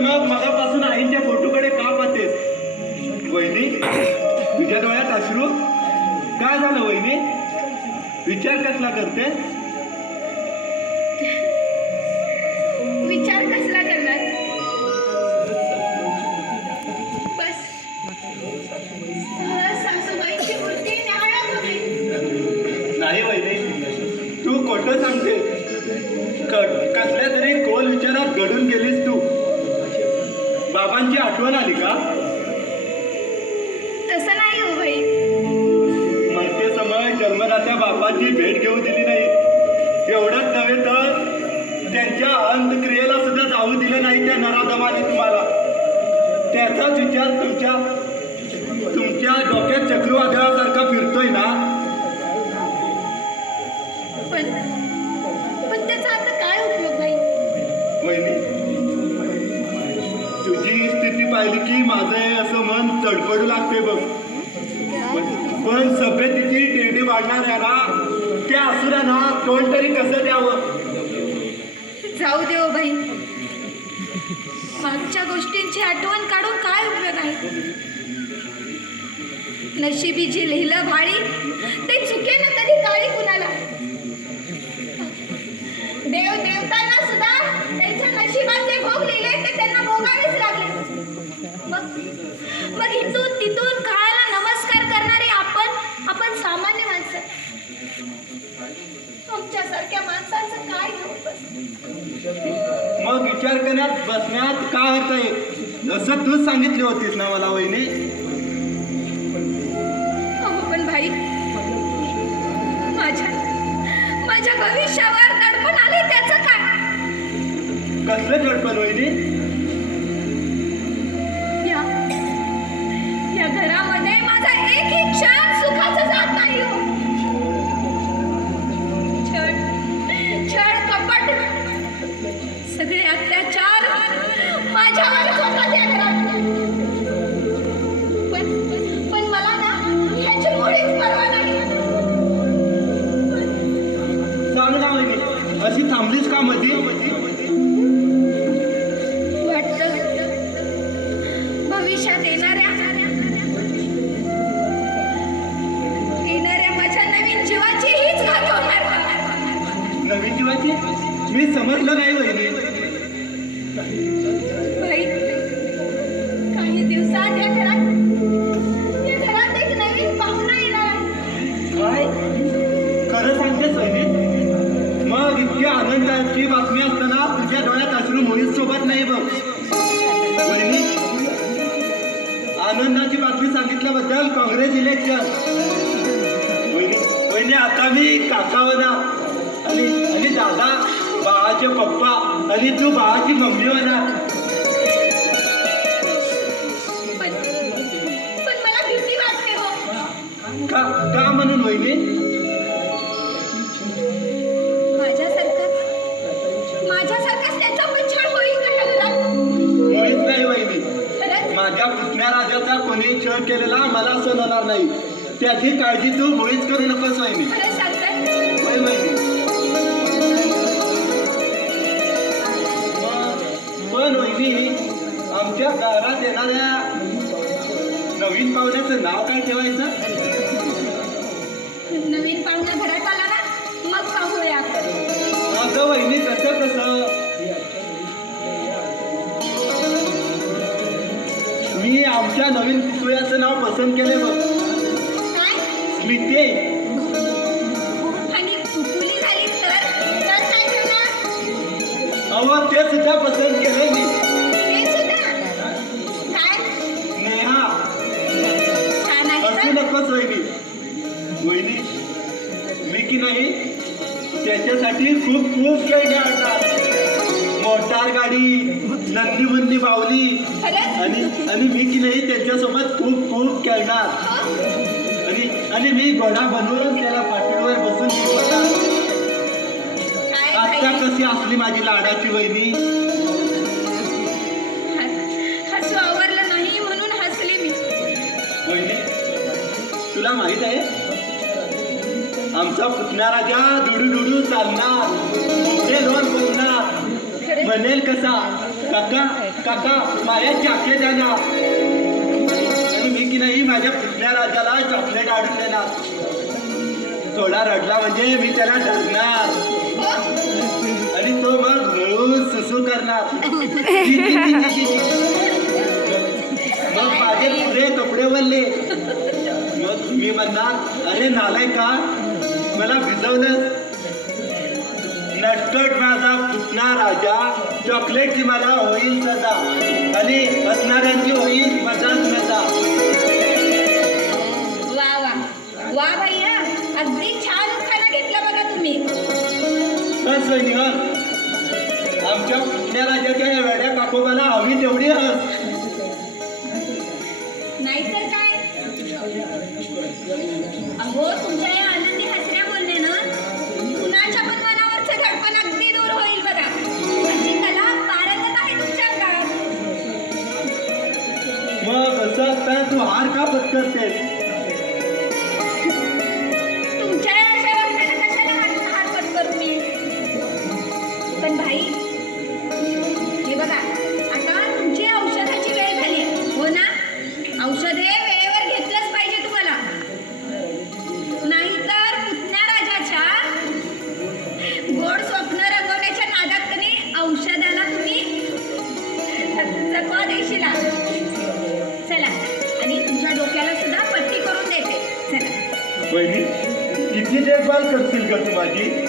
मग मगापासून आईच्या फोटोकडे का पाहतेस? वहिनी तुझ्या डोळ्यात अश्रू? काय झालं वहिनी? विचार कसला करते विचार कसला करणार? बस. मला सासूबाईंची मूर्ती न्याहाळत होते नाही वहिनी तू खोटं सांगते कसल्या तरी खोल विचारात घडून गेलीस तू. बाबांची आठवण आली का? तसं नाही हो बाई. मरते समय जन्मदात्या बापाची भेट घेऊ दिली नाही. एवढंच नव्हे तर त्यांच्या अंतक्रियेला सुद्धा जाऊ दिलं नाही त्या नराधमाने तुम्हाला. त्याचाच विचार तुमच्या तुमच्या डोक्यात फिरतोय माझं असं मन तडफडू लागते बघ. पण- पण सभ्यतेची आहे वाढणाऱ्याला त्या असुरांना कोण तरी कसं द्यावं? जाऊ देव बाई. मागच्या गोष्टींची आठवण काढून काय उपयोग आहे? नशिबी जे लिहिलं भाळी ते चुकेनं कधी काळी कुणाला. देव देव तिथून काळाला नमस्कार करणारे आपण आपण सामान्य माणसं. आमच्यासारख्या माणसांचं काय मग विचार करण्यात बसण्यात काय अर्थ आहे? असं तू सांगितली होतीस ना मला वहिनी मी समजलं नाही वहिनी. बाई काही दिवसात या घरात या घरात एक नवीन पाहुणा येणार आहे. काय? खरं सांगतेस वहिनी. मग इतकी आनंदाची बातमी असताना तुझ्या डोळ्यात अश्रू सोबत नाही बघ. वहिनी आनंदाची बातमी सांगितल्याबद्दल काँग्रेस इलेक्शन. वहिनी वहिनी आता मी काकावना आणि आणि दादा बाळाचे पप्पा आणि तू बाळाची मम्मी होणार. हो. का का म्हणून वहिनी? मुळीच नाही वहिनी. माझ्या पुतण्या राजाचा कोणी छळ केलेला मला सहन होणार नाही. त्याची काळजी तू मुळीच करू नकोस वहिनी. नवीन पाहुण्याचं नाव काय ठेवायचं? नवीन पाहुणा घरात आला ना मग पाहूया. आपण अगं वहिनी कसं कसं? मी आमच्या नवीन पुतळ्याचं नाव पसंत केलंय बघ. स्मिते. अहो ते सुद्धा पसंत केलंय मी. नकोस वहिनी. वहिनी मी की नाही त्याच्यासाठी खूप खूप आणतात मोटार गाडी नंदी मंदी बावली आणि आणि मी की नाही त्याच्यासोबत खूप खूप खेळणार? आणि आणि मी घोडा बनवूनच त्याला पाठीवर बसून शिकवणार काय आता बाई? कशी असली माझी लाडाची वहिनी? माहीत आहे? आमचा पुतण्या राजा दुडू दुडू चालणार मोठे रोड बोलणार म्हणेल कसा काका काका माझ्या चाके आणा. आणि मी की नाही माझ्या पुतण्या राजाला चॉकलेट आणून देणार. थोडा रडला म्हणजे मी त्याला डरणार आणि तो मग हळूच सुसू करणार. अरे नालाय का? मला भिजवलं. नटकट माझा पुतणा राजा. चॉकलेटची मला होईल सदा आणि हसणाऱ्यांची होईल मजाच मजा. वा वा. वा भैया. अगदी छान घेतला बघा तुम्ही. वहिनी हस आमच्या पुतण्या राजाच्या या वेड्या काकोबाला हवी तेवढी हस. हो तुमच्या या आनंदी हसऱ्या बोलण्यानं कुणाच्या पण मनावरचं धडपण अगदी दूर होईल बघा. अशी कला पारंगत आहे तुमच्या अंगात मग असं असताना तू हार का पत्करतेस? करतील का तू माझी?